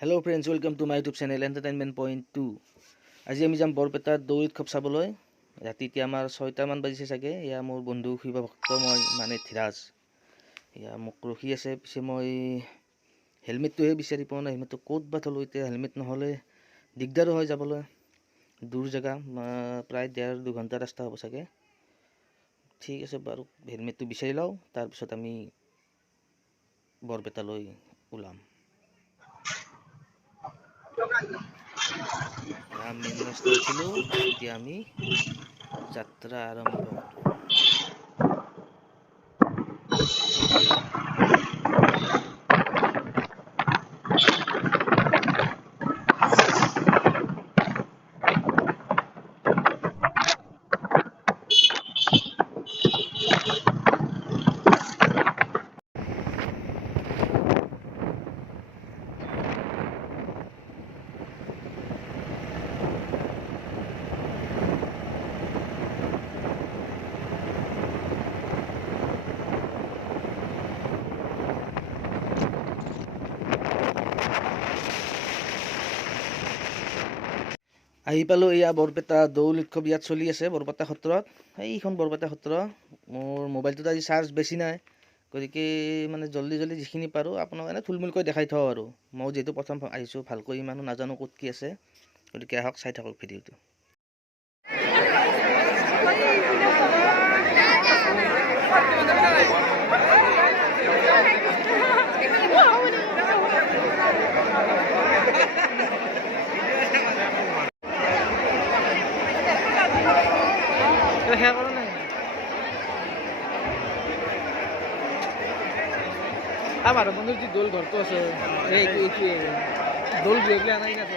Hello friends, welcome to my YouTube channel Entertainment Point 2. আজি আমি যাম বৰপেটাত দৌল উৎসৱ চাবলৈ। ৰাতি এতিয়া আমাৰ 6টা মান বাজিছে চাগে। এয়া মোৰ বন্ধু শিৱ ভক্ত মই মানে ধীৰাজ। এয়া মোক ৰখি আছে, পিছে মই হেলমেটটোহে বিচাৰি পোৱা নাই। হেলমেটটো ক'ত বা থলো এতিয়া। হেলমেট নহ'লে দিগদাৰো হয় যাবলৈ। দূৰ জেগা, প্ৰায় 1.5-2 ঘণ্টা ৰাস্তা হ'ব চাগে। ঠিক আছে বাৰু, হেলমেটটো বিচাৰি লওঁ, তাৰপিছত আমি বৰপেটালৈ ওলাম। মেইন ৰাস্তা উঠিলো, এতিয়া আমি যাত্ৰা আৰম্ভ কৰোঁ। আহি পালোঁ, এয়া বৰপেটা দৌল উৎসৱ ইয়াত চলি আছে বৰপেটা সত্ৰত। এইখন বৰপেটা সত্ৰ। মোৰ মোবাইলটোত আজি চাৰ্জ বেছি নাই, গতিকে মানে জল্দি যিখিনি পাৰোঁ আপোনাক এনে থুলমূলকৈ দেখাই থওঁ আৰু। মই যিহেতু প্ৰথম আহিছোঁ, ভালকৈ ইমানো নাজানো ক'ত কি আছে, গতিকে আহক চাই থাকক ভিডিঅ'টো। আমার বন্ধুর যে দোল ঘর তো আছে, দোল যেগুলো আনাই না তো।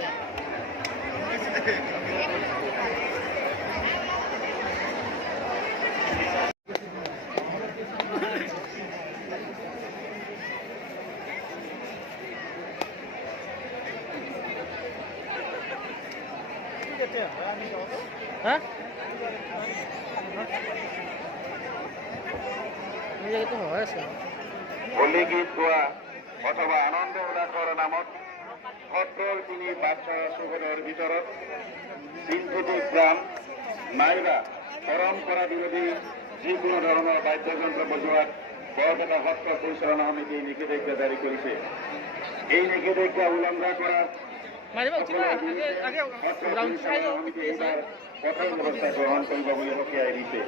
হ্যাঁ হয় আছে হলি গীত গোৱা অথবা আনন্দ উল্লাসৰ নামত সত্ৰৰ তিনি বাচ্চাৰ চৌহদৰ ভিতৰত চিন্তিত গ্ৰাম নাইবা পৰম্পৰা বিৰোধী যিকোনো ধৰণৰ বাদ্যযন্ত্ৰ বজোৱাত বৰপেটা সত্ৰ পৰিচালনা সমিতিয়ে নিষেধাজ্ঞা জাৰি কৰিছে। এই নিষেধাজ্ঞা উলংঘা কৰাত সমিতিয়ে এইবাৰ কঠোৰ ব্যৱস্থা গ্ৰহণ কৰিব বুলি সকীয়াই দিছে।